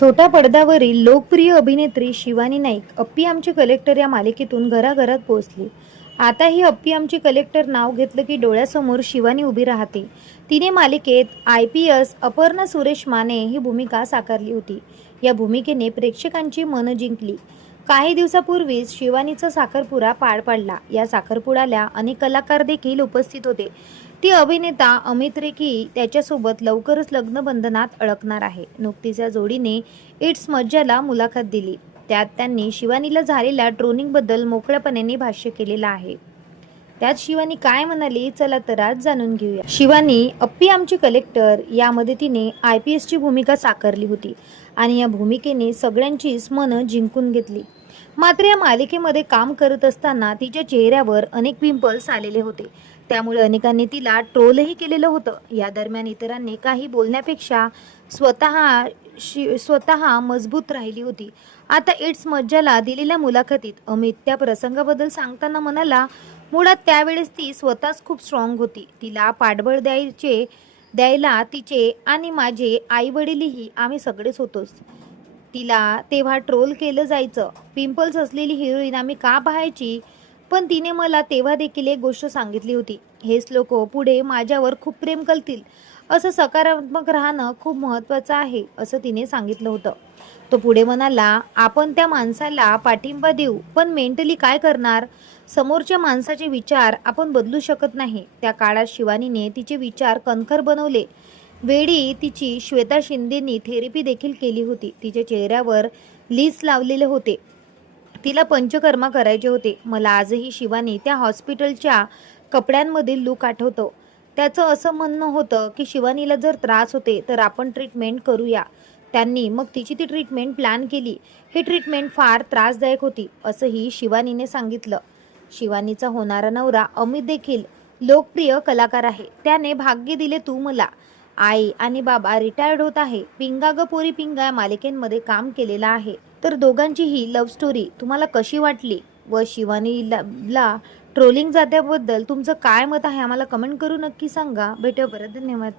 छोट्या पडद्यावरील लोकप्रिय अभिनेत्री शिवानी नाईक अप्पी आमची कलेक्टर या मालिकेतून घराघरात पोहोचली. आता ही अप्पी आमची कलेक्टर नाव घेतलं की डोळ्यासमोर शिवानी उभी राहते. तिने मालिकेत I P S Aparna Suresh Mane ही भूमिका साकारली होती. या भूमिकेने प्रेक्षकांची मनं जिंकली. काही दिवसापूर्वीच शिवानीचा साखरपुडा पार पडला. या साखरपुड्याला अनेक कलाकार देखील उपस्थित होते. ती अभिनेता अमित रेखी त्याच्यासोबत लवकरच लग्न बंधनात अडकणार आहे. नुकतीच या जोडीने इट्स मज्जाला मुलाखत दिली. त्यात त्यांनी शिवानीला झालेल्या ट्रोनिंगबद्दल मोकळ्यापणे भाष्य केलेलं आहे. त्यात शिवानी काय म्हणाली? चला तर आज जाणून घेऊया. शिवानी अप्पी आमची कलेक्टर. यामध्ये तिने आय पी एसची भूमिका साकारली होती आणि या भूमिकेने सगळ्यांचीच मनं जिंकून घेतली. मात्र या मालिकेमध्ये काम करत असताना तिच्या चेहऱ्यावर अनेक पिंपल्स आलेले होते. त्यामुळे अनेकांनी तिला ट्रोलही केलेलं होतं. या दरम्यान इतरांनी काही बोलण्यापेक्षा स्वतः शि स्वतः मजबूत राहिली होती. आता इट्स मज्जाला दिलेल्या मुलाखतीत अमित त्या प्रसंगाबद्दल सांगताना म्हणाला मुळात त्यावेळेस ती स्वतःच खूप स्ट्रॉंग होती. तिला पाठबळ द्यायचे द्यायला तिचे आणि माझे आई वडीलही आम्ही सगळेच होतोच. तिला तेव्हा ट्रोल केलं जायचं. पिंपल्स असलेली हिरोईन आम्ही का पाहायची? पण तिने मला तेव्हा देखील एक गोष्ट सांगितली होती. हेच लोक पुढे माझ्यावर खूप प्रेम करतील. असं सकारात्मक राहणं खूप महत्त्वाचं आहे असं तिने सांगितलं होतं. तो पुढे म्हणाला आपण त्या माणसाला पाठिंबा देऊ पण मेंटली काय करणार? समोरच्या माणसाचे विचार आपण बदलू शकत नाही. त्या काळात शिवानीने तिचे विचार कणखर बनवले. वेळी तिची श्वेता शिंदेनी थेरपी देखील केली होती. तिच्या चेहऱ्यावर लीस लावलेले होते. तिला पंचकर्मा करायचे होते. मला आजही शिवानी त्या हॉस्पिटलच्या कपड्यांमधील लूक आठवतो. त्याचं असं म्हणणं होतं की शिवानीला जर त्रास होते तर आपण ट्रीटमेंट करूया. त्यांनी मग तिची ती ट्रीटमेंट प्लॅन केली. ही ट्रीटमेंट फार त्रासदायक होती असंही शिवानीने सांगितलं. शिवानीचा होणारा नवरा अमित देखील लोकप्रिय कलाकार आहे. त्याने भाग्य दिले तू मला. आई आणि बाबा रिटायर्ड होत आहे. पिंगा ग पोरी पिंगा या मालिकेमध्ये काम केलेलं आहे. तर दोघांची ही लव्ह स्टोरी तुम्हाला कशी वाटली? व शिवानीला ला ट्रोलिंग जात्याबद्दल तुमचं काय मत आहे? आम्हाला कमेंट करू नक्की सांगा. भेटू परत. धन्यवाद.